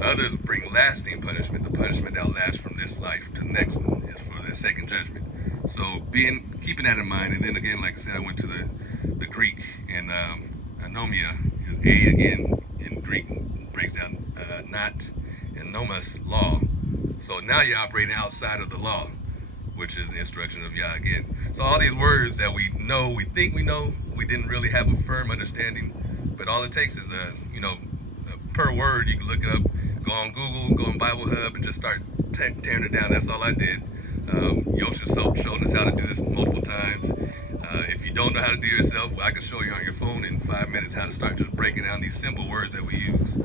Others bring lasting punishment, the punishment that will last from this life to the next one, is for the second judgment. So keeping that in mind, and then again, like I said, I went to the Greek, and anomia is A again in Greek, breaks down not, and nomos, law. So now you're operating outside of the law, which is the instruction of Yah again. So all these words that we know, we think we know, we didn't really have a firm understanding, but all it takes is per word, you can look it up, go on Google, go on Bible Hub, and just start tearing it down. That's all I did. Yosh has shown us how to do this multiple times. If you don't know how to do it yourself, well, I can show you on your phone in 5 minutes how to start just breaking down these simple words that we use.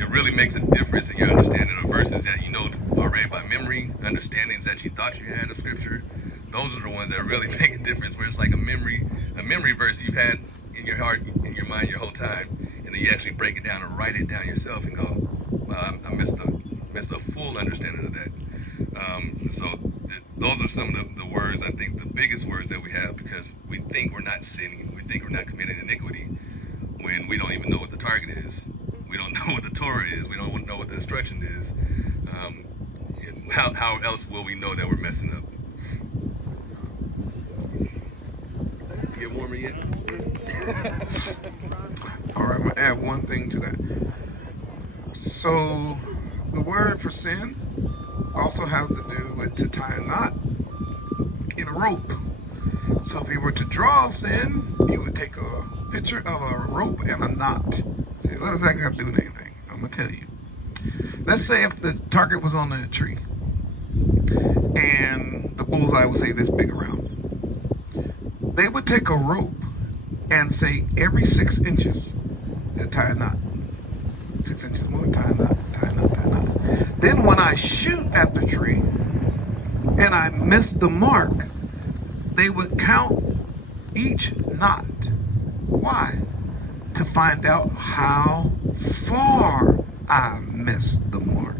It really makes a difference in your understanding of verses that you know already by memory, understandings that you thought you had of Scripture. Those are the ones that really make a difference, where it's like a memory verse you've had in your heart, in your mind your whole time, and then you actually break it down and write it down yourself and go, well, I missed a full understanding of that. Those are some of the words, I think, the biggest words that we have, because we think we're not sinning, we think we're not committing iniquity, when we don't even know what the target is. We don't know what the Torah is. We don't know what the instruction is. How else will we know that we're messing up? Get warmer yet? All right, I'm going to add one thing to that. So the word for sin also has to do with to tie a knot in a rope. So if you were to draw sin, you would take a picture of a rope and a knot. Say, what does that got to do with anything? I'm going to tell you. Let's say if the target was on a tree and the bullseye was, say, this big around. They would take a rope and say every 6 inches they'll tie a knot. 6 inches more, tie a knot, tie a knot, tie a knot. Then when I shoot at the tree and I miss the mark, they would count each knot. Why? To find out how far I missed the mark.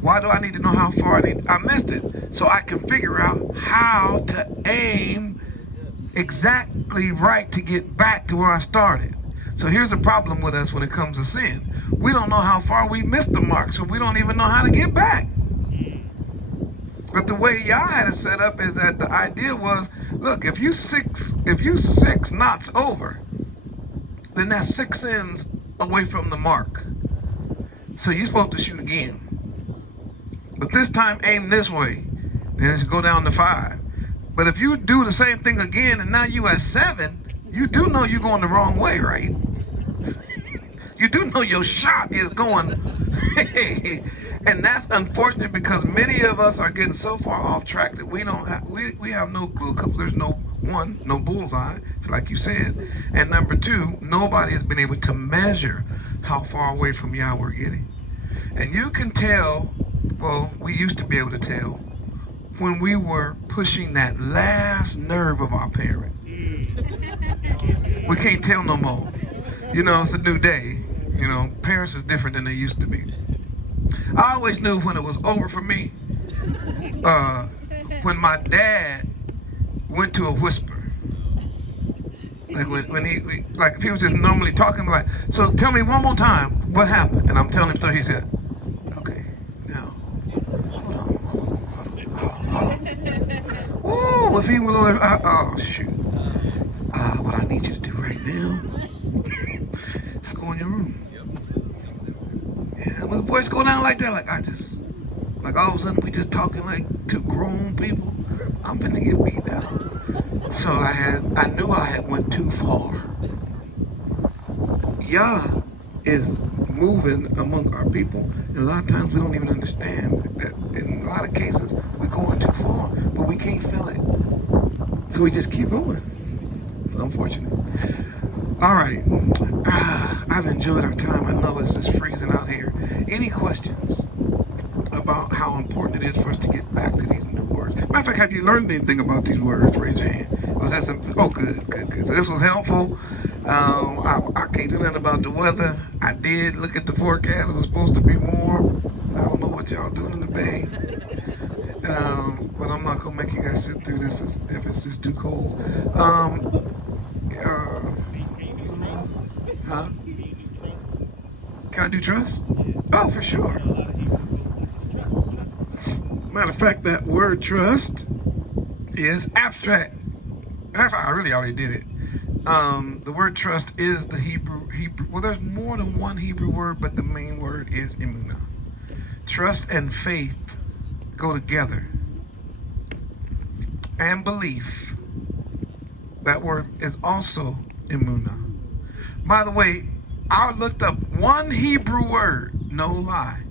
Why do I need to know how far I missed it? So I can figure out how to aim exactly right to get back to where I started. So here's a problem with us when it comes to sin. We don't know how far we missed the mark, so we don't even know how to get back. But the way Yah had it set up is that the idea was, look, if you six knots over, then that's 6 sins away from the mark. So you're supposed to shoot again. But this time aim this way, then it's go down to 5. But if you do the same thing again and now you at 7, you do know you're going the wrong way, right? You do know your shot is going. And that's unfortunate, because many of us are getting so far off track that we have no clue, because there's no bullseye, like you said, and number 2, nobody has been able to measure how far away from Yah we're getting. And you can tell, well, we used to be able to tell when we were pushing that last nerve of our parent. We can't tell no more. You know, it's a new day. You know, parents is different than they used to be. I always knew when it was over for me, when my dad went to a whisper. Like when if he was just normally talking, like, so tell me one more time what happened, and I'm telling him, so he said, okay, now, hold on. Woo, if he was, oh shoot, what I need you to do right now is go in your room. Yeah, when the voice go down like that, like all of a sudden we just talking like two grown people, I'm finna get beat down. So I knew I had went too far. Yah is moving among our people, and a lot of times we don't even understand that in a lot of cases we're going too far, but we can't feel it. So we just keep going. It's unfortunate. All right, I've enjoyed our time. I know it's just freezing out here. Any questions about how important it is for us to get back to these new words? Matter of fact, have you learned anything about these words? Raise your hand. Was that something? Oh, good. So this was helpful. I can't do nothing about the weather. I did look at the forecast. It was supposed to be warm. I don't know what y'all doing in the Bay. But I'm not gonna make you guys sit through this if it's just too cold. Huh? Can I do trust? Oh, for sure. Matter of fact, that word trust is abstract. I really already did it. The word trust is the Hebrew. Well, there's more than one Hebrew word, but the main word is emunah. Trust and faith go together. And belief. That word is also emunah. By the way, I looked up one Hebrew word, no lie,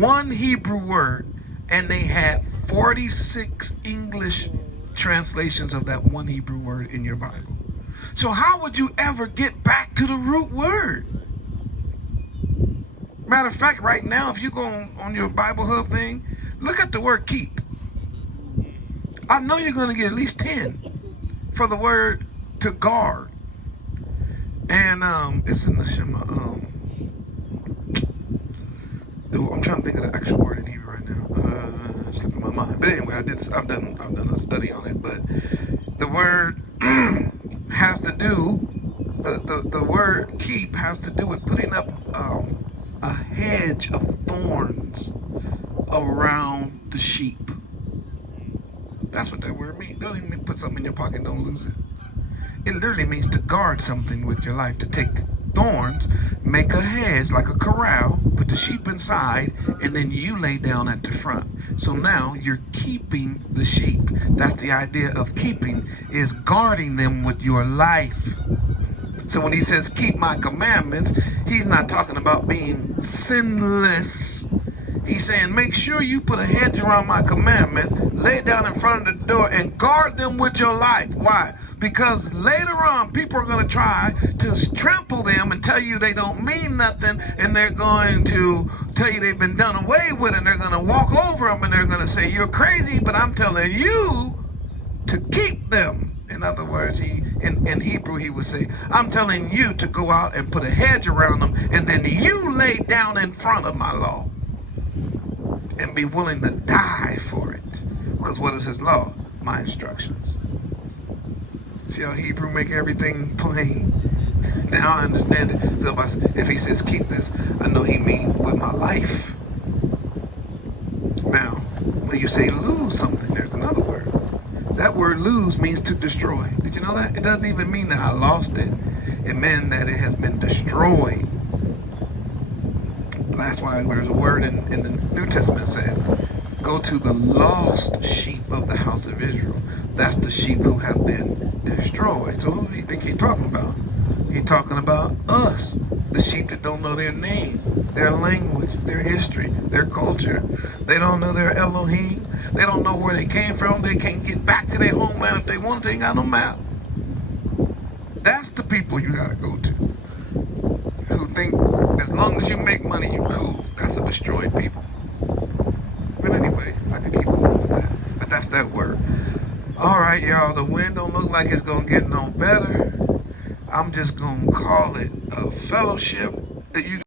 one Hebrew word, and they had 46 English translations of that one Hebrew word in your Bible. So how would you ever get back to the root word? Matter of fact, right now, if you go on your Bible Hub thing, look at the word keep. I know you're going to get at least 10 for the word to guard. And it's in the Shema. I'm trying to think of the actual word in Hebrew right now. It's slipping my mind. But anyway, I've done a study on it. But the word has to do, the word keep has to do with putting up a hedge of thorns around the sheep. That's what that word means. It doesn't even mean put something in your pocket and don't lose it. It literally means to guard something with your life, to take thorns, make a hedge like a corral, put the sheep inside, and then you lay down at the front. So now you're keeping the sheep. That's the idea of keeping, is guarding them with your life. So when he says keep my commandments, he's not talking about being sinless. He's saying make sure you put a hedge around my commandments, lay down in front of the door, and guard them with your life. Why? Because later on, people are going to try to trample them and tell you they don't mean nothing, and they're going to tell you they've been done away with, and they're going to walk over them, and they're going to say, you're crazy, but I'm telling you to keep them. In other words, in Hebrew, he would say, I'm telling you to go out and put a hedge around them, and then you lay down in front of my law and be willing to die for it. Because what is his law? My instructions. See how Hebrew make everything plain? Now I understand it. So if he says keep this, I know he means with my life. Now, when you say lose something, there's another word. That word lose means to destroy. Did you know that? It doesn't even mean that I lost it. It meant that it has been destroyed. That's why there's a word in the New Testament said, go to the lost sheep of the house of Israel. That's the sheep who have been destroyed. So who do you think he's talking about? He's talking about us, the sheep that don't know their name, their language, their history, their culture. They don't know their Elohim. They don't know where they came from. They can't get back to their homeland if they want to. They ain't got no map. That's the people you got to go to, who think as long as you make money, you cool. That's a destroyed people. But anyway, I could keep going with that. But that's that word. All right, y'all. The wind don't look like it's going to get no better. I'm just going to call it a fellowship that you